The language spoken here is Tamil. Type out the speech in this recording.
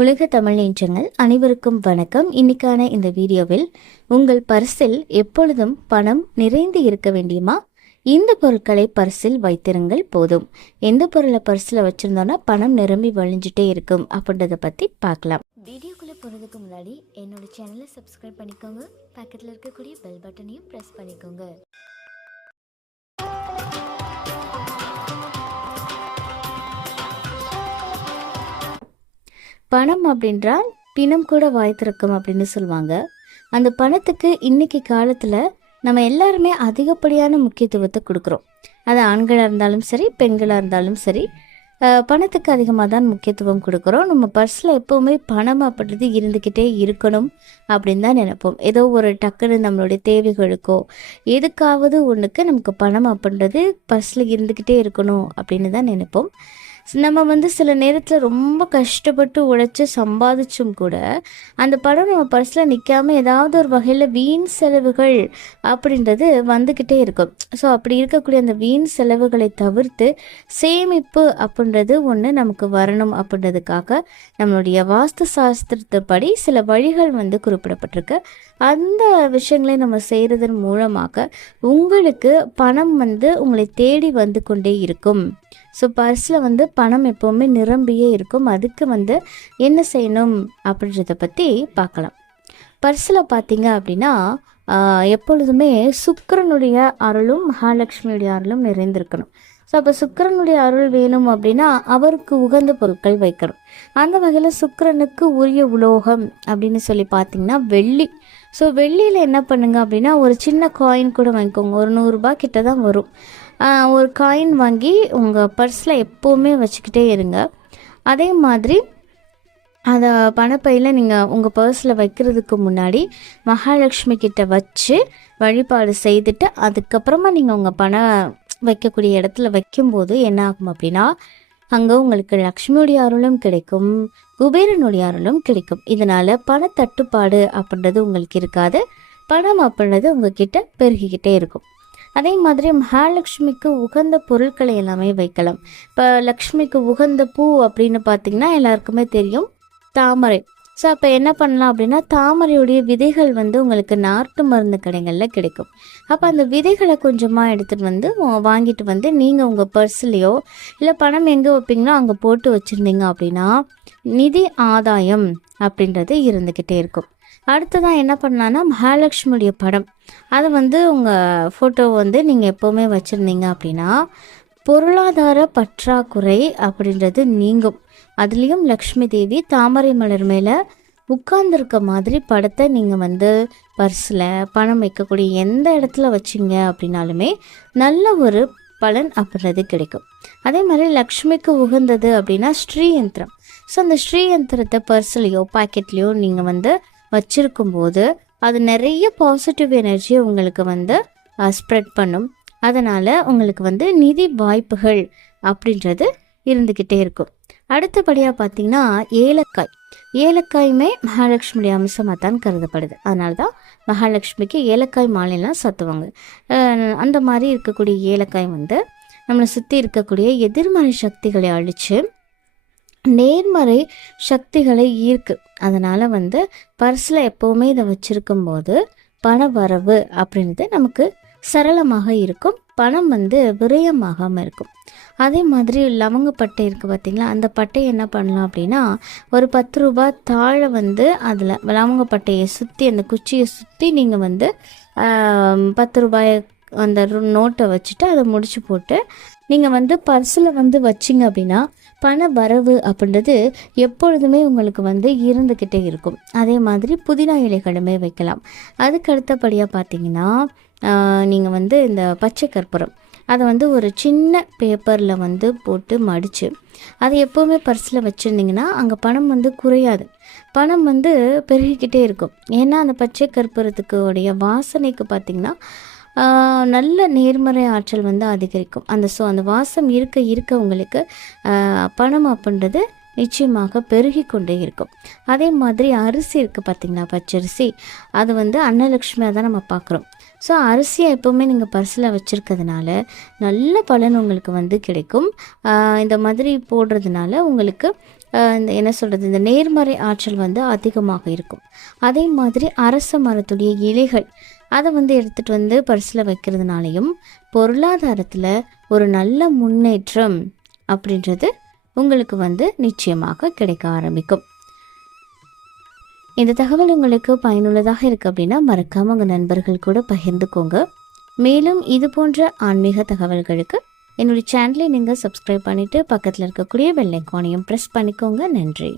உலக தமிழ் நேற்றங்கள் அனைவருக்கும் வணக்கம். இன்னைக்கான இந்த வீடியோவில் உங்கள் பர்சில் எப்பொழுதும் பணம் நிறைந்து இருக்க வேண்டியுமா? இந்த பொருட்களை பர்சில் வைத்திருங்கள் போதும். எந்த பொருளை பர்சில் வச்சுருந்தோன்னா பணம் நிரம்பி வழிஞ்சிட்டே இருக்கும் அப்படின்றத பற்றி பார்க்கலாம். வீடியோக்குள்ளே போகிறதுக்கு முன்னாடி என்னோட சேனலை சப்ஸ்கிரைப் பண்ணிக்கோங்க. பக்கத்தில் இருக்கக்கூடிய பெல் பட்டனையும் ப்ரெஸ் பண்ணிக்கோங்க. பணம் அப்படின்றால் பிணம் கூட வாய்த்திருக்கும் அப்படின்னு சொல்லுவாங்க. அந்த பணத்துக்கு இன்னைக்கு காலத்தில் நம்ம எல்லாருமே அதிகப்படியான முக்கியத்துவத்தை கொடுக்குறோம். அது ஆண்களாக இருந்தாலும் சரி பெண்களாக இருந்தாலும் சரி பணத்துக்கு அதிகமாக தான் முக்கியத்துவம் கொடுக்குறோம். நம்ம பர்ஸில் எப்போவுமே பணம் அப்படின்றது இருந்துக்கிட்டே இருக்கணும் அப்படின்னு தான் நினைப்போம். ஏதோ ஒரு டக்குன்னு நம்மளுடைய தேவைகளுக்கோ எதுக்காவது ஒன்றுக்கு நமக்கு பணம் அப்படின்றது பர்ஸில் இருந்துக்கிட்டே இருக்கணும் அப்படின்னு தான் நினைப்போம். நம்ம வந்து சில நேரத்தில் ரொம்ப கஷ்டப்பட்டு உழைச்சி சம்பாதிச்சும் கூட அந்த பணம் நம்ம பர்ஸில் நிற்காம ஏதாவது ஒரு வகையில் வீண் செலவுகள் அப்படின்றது வந்துக்கிட்டே இருக்கும். ஸோ அப்படி இருக்கக்கூடிய அந்த வீண் செலவுகளை தவிர்த்து சேமிப்பு அப்படின்றது ஒன்று நமக்கு வரணும் அப்படின்றதுக்காக நம்மளுடைய வாஸ்து சாஸ்திரத்தைப்படி சில வழிகள் வந்து குறிப்பிடப்பட்டிருக்கு. அந்த விஷயங்களை நம்ம செய்கிறதன் மூலமாக உங்களுக்கு பணம் வந்து உங்களை தேடி வந்து கொண்டே இருக்கும். ஸோ பர்ஸில் வந்து பணம் எப்போவுமே நிரம்பியே இருக்கும். அதுக்கு வந்து என்ன செய்யணும் அப்படின்றத பற்றி பார்க்கலாம். பர்ஸில் பார்த்தீங்க அப்படின்னா எப்பொழுதுமே சுக்கிரனுடைய அருளும் மகாலட்சுமியுடைய அருளும் நிறைந்திருக்கணும். ஸோ அப்போ சுக்கிரனுடைய அருள் வேணும் அப்படின்னா அவருக்கு உகந்த பொருட்கள் வைக்கணும். அந்த வகையில் சுக்கரனுக்கு உரிய உலோகம் அப்படின்னு சொல்லி பார்த்தீங்கன்னா வெள்ளி. ஸோ வெள்ளியில் என்ன பண்ணுங்கள் அப்படின்னா ஒரு சின்ன காயின் கூட வாங்கிக்கோங்க. ஒரு நூறுரூபா கிட்ட தான் வரும். ஒரு காயின் வாங்கி உங்கள் பர்ஸில் எப்போவுமே வச்சுக்கிட்டே இருங்க. அதே மாதிரி அதை பணப்பையில் நீங்கள் உங்கள் பர்ஸில் வைக்கிறதுக்கு முன்னாடி மகாலட்சுமி கிட்ட வச்சு வழிபாடு செய்துட்டு அதுக்கப்புறமா நீங்கள் உங்கள் பணம் வைக்கக்கூடிய இடத்துல வைக்கும்போது என்ன ஆகும் அப்படின்னா அங்கே உங்களுக்கு லக்ஷ்மியுடைய அருளும் கிடைக்கும் குபேரனுடைய அருளும் கிடைக்கும். இதனால் பணத்தட்டுப்பாடு அப்படின்றது உங்களுக்கு இருக்காது. பணம் அப்படின்றது உங்ககிட்ட பெருகிக்கிட்டே இருக்கும். அதே மாதிரி மகாலட்சுமிக்கு உகந்த பொருட்களை எல்லாமே வைக்கலாம். இப்போ லக்ஷ்மிக்கு உகந்த பூ அப்படின்னு பார்த்தீங்கன்னா எல்லாருக்குமே தெரியும். தாமரை. ஸோ அப்போ என்ன பண்ணலாம் அப்படின்னா தாமரையுடைய விதைகள் வந்து உங்களுக்கு நாட்டு மருந்து கடைகளில் கிடைக்கும். அப்போ அந்த விதைகளை கொஞ்சமாக எடுத்துகிட்டு வந்து வாங்கிட்டு வந்து நீங்கள் உங்கள் பர்ஸ்லேயோ இல்லை பணம் எங்கே வைப்பீங்களோ அங்கே போட்டு வச்சுருந்தீங்க அப்படின்னா நிதி ஆதாயம் அப்படின்றது இருந்துக்கிட்டே இருக்கும். அடுத்ததான் என்ன பண்ணலான்னா மகாலட்சுமியுடைய படம். அதை வந்து உங்கள் ஃபோட்டோ வந்து நீங்கள் எப்போவுமே வச்சுருந்தீங்க அப்படின்னா பொருளாதார பற்றாக்குறை அப்படின்றது நீங்கும். அதுலேயும் லக்ஷ்மி தேவி தாமரை மலர் மேலே உட்கார்ந்துருக்க மாதிரி படத்தை நீங்கள் வந்து பர்ஸில் பணம் வைக்கக்கூடிய எந்த இடத்துல வச்சிங்க அப்படின்னாலுமே நல்ல ஒரு பலன் அப்படின்றது கிடைக்கும். அதே மாதிரி லக்ஷ்மிக்கு உகந்தது அப்படின்னா ஸ்ரீயந்திரம். ஸோ அந்த ஸ்ரீயந்திரத்தை பர்ஸ்லேயோ பாக்கெட்லேயோ நீங்கள் வந்து வச்சுருக்கும்போது அது நிறைய பாசிட்டிவ் எனர்ஜி உங்களுக்கு வந்து ஸ்ப்ரெட் பண்ணும். அதனால் உங்களுக்கு வந்து நிதி வாய்ப்புகள் அப்படின்றது இருந்துக்கிட்டே இருக்கும். அடுத்தபடியாக பார்த்தீங்கன்னா ஏலக்காய். ஏலக்காயுமே மகாலட்சுமியுடைய அம்சமாக தான் கருதப்படுது. அதனால தான் மகாலட்சுமிக்கு ஏலக்காய் மாலையெல்லாம் சத்துவாங்க. அந்த மாதிரி இருக்கக்கூடிய ஏலக்காய் வந்து நம்மளை சுற்றி இருக்கக்கூடிய எதிர்மறை சக்திகளை அழித்து நேர்மறை சக்திகளை ஈர்க்கு. அதனால் வந்து பர்ஸில் எப்போவுமே இதை வச்சுருக்கும் போது பண வரவு அப்படின்றது நமக்கு சரளமாக இருக்கும் பணம் வந்து விரயமாகாமல் இருக்கும். அதே மாதிரி லவங்க பட்டை இருக்குது பார்த்தீங்களா அந்த பட்டையை என்ன பண்ணலாம் அப்படின்னா ஒரு பத்து ரூபாய் தாழை வந்து அதில் லவங்க பட்டையை சுற்றி அந்த குச்சியை சுற்றி நீங்கள் வந்து பத்து ரூபாய் அந்த நோட்டை வச்சுட்டு அதை முடிச்சு போட்டு நீங்கள் வந்து பர்ஸில் வந்து வச்சிங்க அப்படின்னா பண வரவு அப்படின்றது எப்பொழுதுமே உங்களுக்கு வந்து இருந்துக்கிட்டே இருக்கும். அதே மாதிரி புதினா இலைகளுமே வைக்கலாம். அதுக்கு அடுத்தபடியாக பார்த்தீங்கன்னா நீங்கள் வந்து இந்த பச்சை கற்பூரம். அதை வந்து ஒரு சின்ன பேப்பரில் வந்து போட்டு மடித்து அதை எப்போவுமே பர்ஸில் வச்சுருந்தீங்கன்னா அங்கே பணம் வந்து குறையாது. பணம் வந்து பெருகிக்கிட்டே இருக்கும். ஏன்னா அந்த பச்சை கற்பூரத்துக்கு உடைய வாசனைக்கு பார்த்திங்கன்னா நல்ல நேர்மறை ஆற்றல் வந்து அதிகரிக்கும். அந்த ஸோ அந்த வாசம் இருக்க இருக்க உங்களுக்கு பணம் அப்படின்றது நிச்சயமாக பெருகி கொண்டே இருக்கும். அதே மாதிரி அரிசி இருக்குது பார்த்தீங்களா பச்சரிசி? அது வந்து அன்னலக்ஷ்மியாக தான் நம்ம பார்க்குறோம் ஸோ அரிசியை எப்போவுமே நீங்கள் பர்சில் வச்சுருக்கிறதுனால நல்ல பலன் உங்களுக்கு வந்து கிடைக்கும். இந்த மாதிரி போடுறதுனால உங்களுக்கு இந்த என்ன சொல்கிறது இந்த நேர்மறை ஆற்றல் வந்து அதிகமாக இருக்கும். அதே மாதிரி அரச மரத்துடைய இலைகள் அதை வந்து எடுத்துகிட்டு வந்து பரிசில் வைக்கிறதுனாலையும் பொருளாதாரத்தில் ஒரு நல்ல முன்னேற்றம் அப்படின்றது உங்களுக்கு வந்து நிச்சயமாக கிடைக்க ஆரம்பிக்கும். இந்த தகவல் உங்களுக்கு பயனுள்ளதாக இருக்குது அப்படின்னா மறக்காமல் உங்கள் நண்பர்கள் கூட பகிர்ந்துக்கோங்க. மேலும் இது போன்ற ஆன்மீக தகவல்களுக்கு என்னுடைய சேனலை நீங்கள் சப்ஸ்கிரைப் பண்ணிவிட்டு பக்கத்தில் இருக்கக்கூடிய வெள்ளை ஐக்கானையும் ப்ரெஸ் பண்ணிக்கோங்க. நன்றி.